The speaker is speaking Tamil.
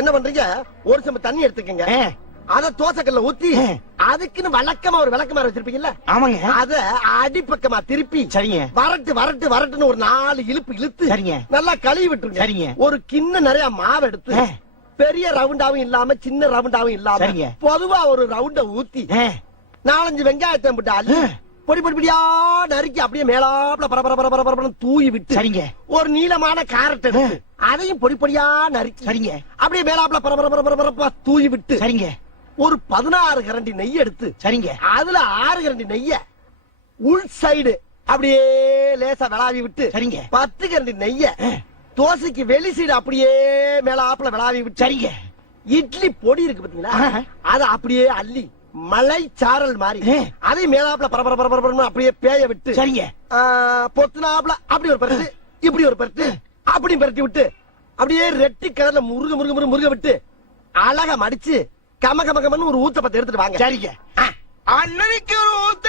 என்ன பண்றீங்க? ஒரு செம்பு தண்ணி எடுத்துக்கங்க. அத தோசைக்கல்ல ஊத்தி அதுக்குன்னு வழக்கமா ஒரு விளக்கமாறு வச்சிருப்பீங்கல்ல? ஆமாங்க. அத அடிப்பக்கமா திருப்பி சரிங்க. வரட்டுன்னு ஒரு 4 இழுப்பு இழுத்து சரிங்க. நல்லா கழுவி விட்டுருங்க. சரிங்க. ஒரு கிண்ணம் நிறைய மாவு எடுத்து பெரிய ரவுண்டாவும் இல்லாம சின்ன ரவுண்டாவும் இல்லாம பொதுவா ஒரு ரவுண்ட ஊத்தி 4-5 வெங்காயத்தை போட்டு அள்ளி பொடி பொடியா நறுக்கி அப்படியே மேலாப்ல பரபர தூவி விட்டு சரிங்க. ஒரு நீளமான கேரட் எடுத்து அதையும் பொடி பொடியா நறுக்கி சரிங்க. அப்படியே மேலாப்ல பரபர தூவி விட்டு சரிங்க. ஒரு 16 கரண்டி நெய் எடுத்து சரிங்க. அதுல 6 கரண்டி நெய்ய உள் சைடு அப்படியே லேசா விளாவி விட்டு சரிங்க. 10 கரண்டி நெய்ய தோசைக்கு வெளி சைடு அப்படியே மேலாப்ல விளாவி விட்டு சரிங்க. இட்லி பொடி இருக்கு பாத்தீங்களா, அத அப்படியே அள்ளி மலை சாரல் மாதிரி அதை மேலாப்ல பரபர அப்படியே பேய விட்டு சரிங்க. பொத்துனாப்ல அப்படி ஒரு பரட்டு இப்படி ஒரு பரட்டு அப்படி பரட்டி விட்டு அப்படியே ரெட்டி கலர்ல முருக விட்டு அழகா மடிச்சு கம ஒரு ஊத்தப்பத்தை எடுத்துட்டு வாங்க. சரிங்க. அண்ணனுக்கு ஒரு ஊத்த